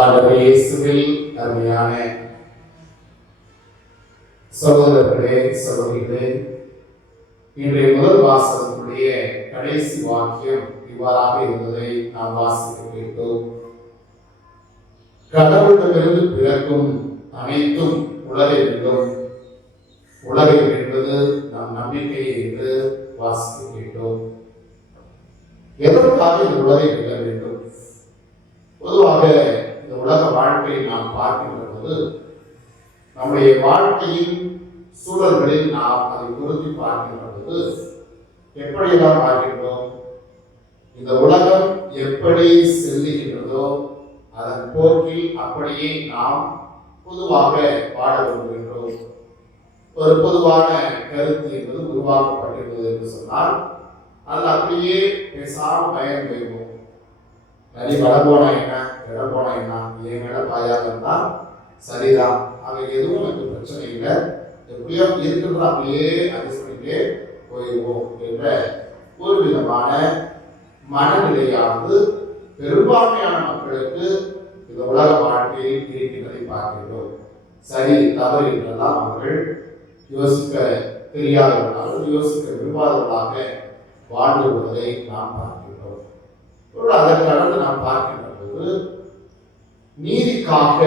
ஆண்டவர் இயேசுவில் அருமையான சகோதரர்களே சகோதரிகளே, இன்றைய முதல் வாசகத்தினுடைய கடைசி வாக்கியம் இவ்வாறாக இருந்ததை நாம் வாசிக்க கேட்டோம். கடவுளிடமிருந்து பிறக்கும் அனைத்தும் உலகில் வேண்டும், உலகில் என்பது நம் நம்பிக்கை என்று வாசிக்க கேட்டோம். எதற்காக இந்த உலகை வெல்ல வேண்டும்? பொதுவாக இந்த உலக வாழ்க்கையை நாம் பார்க்கின்ற போது நம்முடைய வாழ்க்கையின் சூழல்களில் நாம் அதை பொருத்தி பார்க்கின்ற போது எப்படியெல்லாம் பார்க்கின்றோம்? இந்த உலகம் எப்படி செல்லுகின்றதோ அதன் போக்கில் அப்படியே நாம் பொதுவாக வாழ விரும்புகின்றோம். ஒரு பொதுவான கருத்து என்பது உருவாக்கப்பட்டிருந்தது என்று சொன்னால் அது அப்படியே பேசாம பயன் போய்வோம். நரி வட போனா என்ன, இட போனா என்ன, என் மேல பாயாக இருந்தா சரிதான், அங்க எதுவும் எனக்கு பிரச்சனை இல்லை, எப்படியோ இருக்கிறது அப்படியே அட்ஜஸ்ட் பண்ணிட்டே போயிடுவோம் என்ற ஒரு விதமான மனநிலையானது பெரும்பான்மையான மக்களுக்கு இந்த உலக வாழ்க்கையில் இருக்கின்றதை பார்க்கின்றோம். சரி தவறு என்றெல்லாம் அவர்கள் யோசிக்க தெரியாதவர்களாக, யோசிக்க விரும்பாதவர்களாக வாழ்ந்து வருவதை நாம் பார்க்கின்றோம். அதற்கு கடந்து நாம் பார்க்கின்ற போது நீதிக்காக,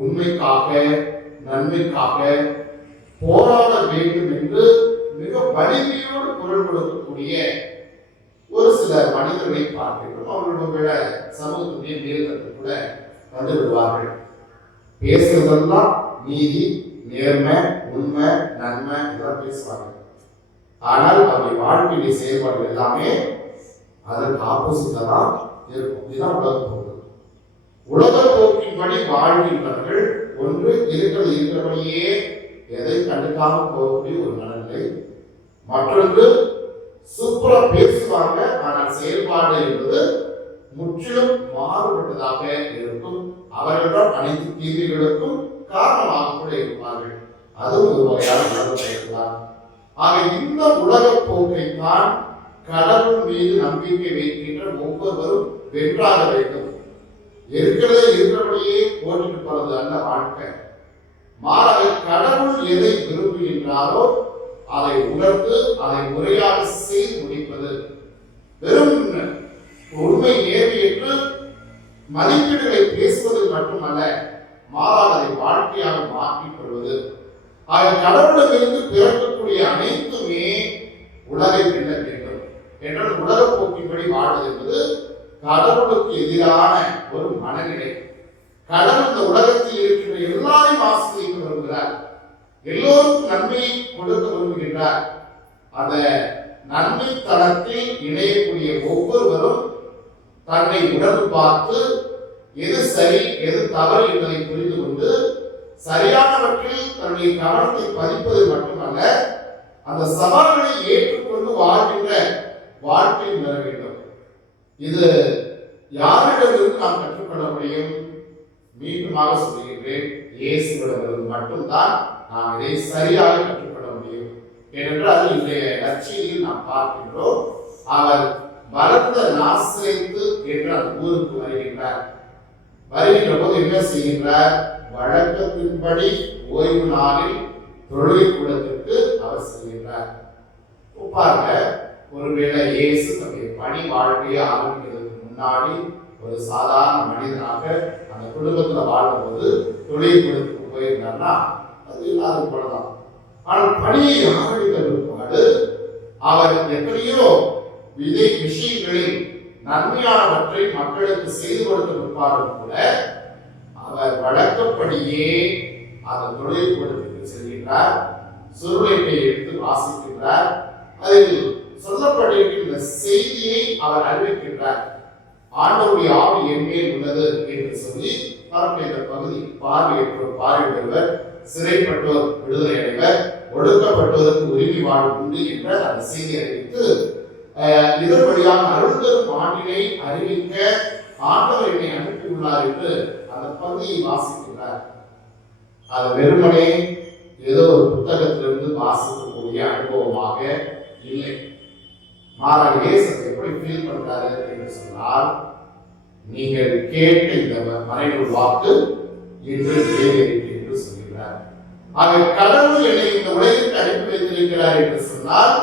உண்மைக்காக, நன்மைக்காக போராட வேண்டும் என்று மிக வலிமையோடு குரல் கொடுக்கக்கூடிய ஒரு சில மனிதர்களை பார்க்கின்றோம். அவர்களுடைய சமூகத்துடைய மேல்தட்டு கூட வந்து விடுவார்கள். பேசுறதெல்லாம் நீதி, நேர்மை, உண்மை, நன்மை இதெல்லாம் பேசுவாங்க. ஆனால் அவருடைய வாழ்க்கையுடைய செயல்பாடு எல்லாமே அதற்கு ஆப்போசிட்டா தான் இருக்கும். இதுதான் உலக போக்கு. உலக போக்கின்படி வாழ்கின்றவர்கள் ஒன்று இருக்கிறபடியே எதை கண்டுக்காமல் போகக்கூடிய ஒரு மனநிலை, மற்றொன்று சூப்பரா பேசுவாங்க ஆனால் செயல்பாடு என்பது முற்றிலும் மாறுபட்டதாக இருக்கும். அவர்களிடம் அனைத்து தீமைகளுக்கும் காரணமாக கூட இருப்பார்கள். அதுவும் ஒரு வகையான மனநிலைதான். ஆக இந்த உலக போக்கை தான் கடவுள் மீது நம்பிக்கை வைக்கின்ற ஒவ்வொருவரும் வென்றாக வேண்டும். இருக்கிறபடியே போட்டிட்டு போறது அல்ல வாழ்க்கை. மாறாக கடவுள் எதை விரும்புகின்றாரோ அதை உணர்ந்து அதை முறையாக செய்து முடிப்பது, வெறும் உண்மை நேர்மை என்று மதிப்பீடுகளை பேசுவது மட்டுமல்ல, மாறாக அதை வாழ்க்கையாக மாற்றிக் கொள்வது. ஆக கடவுளிடமிருந்து பிறக்கக்கூடிய அனைத்துமே உலகை வெல்ல வேண்டும் என்றால் உலக போக்கின்படி வாழ்வது என்பது கடவுளுக்கு எதிரான ஒரு மனநிலை. கடவுள் இந்த உலகத்தில் இருக்கின்ற எல்லாரையும் ஆசிரியக்க விரும்புகிறார், எல்லோருக்கும் நன்மையை கொடுக்க விரும்புகின்றார். அந்த நன்மை தளத்தில் இணையக்கூடிய ஒவ்வொருவரும் தன்னை உணர்ந்து பார்த்து எது சரி எது தவறு என்பதை புரிந்து கொண்டு சரியானவற்றில் தன்னுடைய கவனத்தை பதிப்பது மட்டுமல்ல, அந்த சவால்களை ஏற்றுக்கொண்டு வாழ்கின்ற வாழ்க்கை பெற வேண்டும். இது யாரிடமிருந்து நாம் கற்றுக்கொள்ள முடியும்? மீண்டுமாக சொல்லுகின்றேன், இயேசுவிடமிருந்து மட்டும்தான் நாம் இதை சரியாக கற்றுக்கொள்ள முடியும். ஏனென்றால் இன்றைய நற்செய்தியில் நாம் பார்க்கின்றோம், அவர் வளர்ந்த நாசரேத்து என்ற அந்த ஊருக்கு வருகின்றார். வருகின்ற போது என்ன செய்கின்றார்? வழக்கத்தின்படி ஓய்வு நாளில் தொழுகை கூடத்திற்கு அவர் செல்கின்றார். பாருங்க, ஒருவேளை இயேசு தன்னுடைய பணி வாழ்க்கையை ஆரம்பிக்கிறதுக்கு முன்னாடி ஒரு சாதாரண மனிதனாக அந்த குடும்பத்துல வாழும்போது தொழில் கூடத்துக்கு போயிருந்தார்னா அது இல்லாத போலதான். ஆனால் பணியை ஆரம்பித்த பிற்பாடு அவர் எத்தனையோ விஷயங்களில் நன்மையானவற்றை மக்களுக்கு செய்து கொடுத்த பிற்பாடு கூட அவர் வழக்கப்படியே அந்த தொழில் கூடத்திற்கு செல்கின்றார். சுருளையை எடுத்து வாசிக்கின்றார். அதில் சொல்லப்பட்டிருக்கின்ற செய்தியை அவர் அறிவிக்கின்றார். ஆண்டவருடைய ஆவி என் மேல் உள்ளது என்று சொல்லி இந்த பகுதி பார்வையிடுவர், சிறைப்பட்டோர் விடுதலை அடைவர், ஒடுக்கப்பட்டோருக்கு உரிமை வாழ்வு உண்டு என்ற அந்த செய்தி அறிவித்து இதன் வழியாக அருள் தரும் ஆண்டினை அறிவிக்க ஆண்டவர் என்னை அனுப்பியுள்ளார் என்று அந்த பகுதியை வாசிக்கின்றார். அது வெறுமனே ஏதோ ஒரு புத்தகத்திலிருந்து வாசிக்கக்கூடிய அனுபவமாக இல்லை. மாறாக இயேசு எப்படி ஃபீல் பண்றாரு என்று சொன்னால், நீங்கள் கேட்ட இந்த மறைநூல் வாக்கு இன்று நிறைவேறிற்று என்று சொல்கிறார். ஆக கடவுள் என்னை இந்த உலகிற்கு அனுப்பி வைத்திருக்கிறார் என்று சொன்னால்,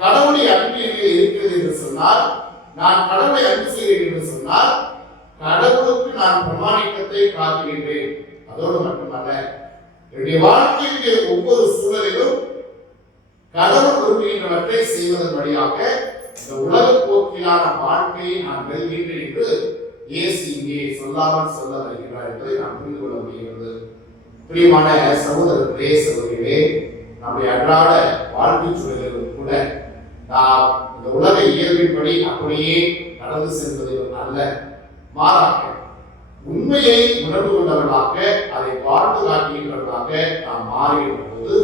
கடவுளை அன்பு என்னில் இருக்கிறது என்று சொன்னால், நான் கடவுளை அன்பு செய்கிறேன் என்று சொன்னால், கடவுளுக்கு நான் பிரமாணிக்கத்தை காட்டுகின்றேன். அதோடு மட்டுமல்ல, என்னுடைய வாழ்க்கையினுடைய ஒவ்வொரு சூழலிலும் கடவுள் விரும்புகின்றவற்றை செய்வதன் வழியாக இந்த உலக போக்கிலான வாழ்க்கையை நான் வெல்கின்றேன் என்று இயேசு இங்கே சொல்லாமல் சொல்ல வருகிறார் என்பதை நாம் புரிந்து கொள்ள முடிகிறது. பிரியமான சகோதரர்களே, சகோதரிகளே, நம்முடைய அன்றாட வாழ்க்கை சூழலிலும் கூட நாம் இந்த உலக இயல்பின்படி அப்படியே கடந்து செல்வது அல்ல, மாறாக உண்மையை உணர்ந்து கொண்டவர்களாக அதை வாழ்ந்து காட்டுகின்றவர்களாக நாம் மாறுகின்ற போது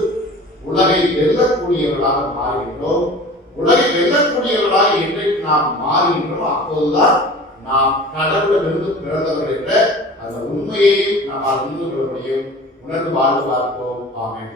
உலகை வெல்லக்கூடியவர்களாக மாறுகின்றோம். உலகை வெல்லக்கூடியவர்களாக என்றைக்கு நாம் மாறுகின்றோம், அப்போதுதான் நாம் கடவுளிலிருந்து பிறந்தவர்கள் என்ற அந்த உண்மையையும் நாம் அறிந்து கொள்ள முடியும். உணர்ந்து வாழ்ந்து பார்ப்போம். ஆமென்.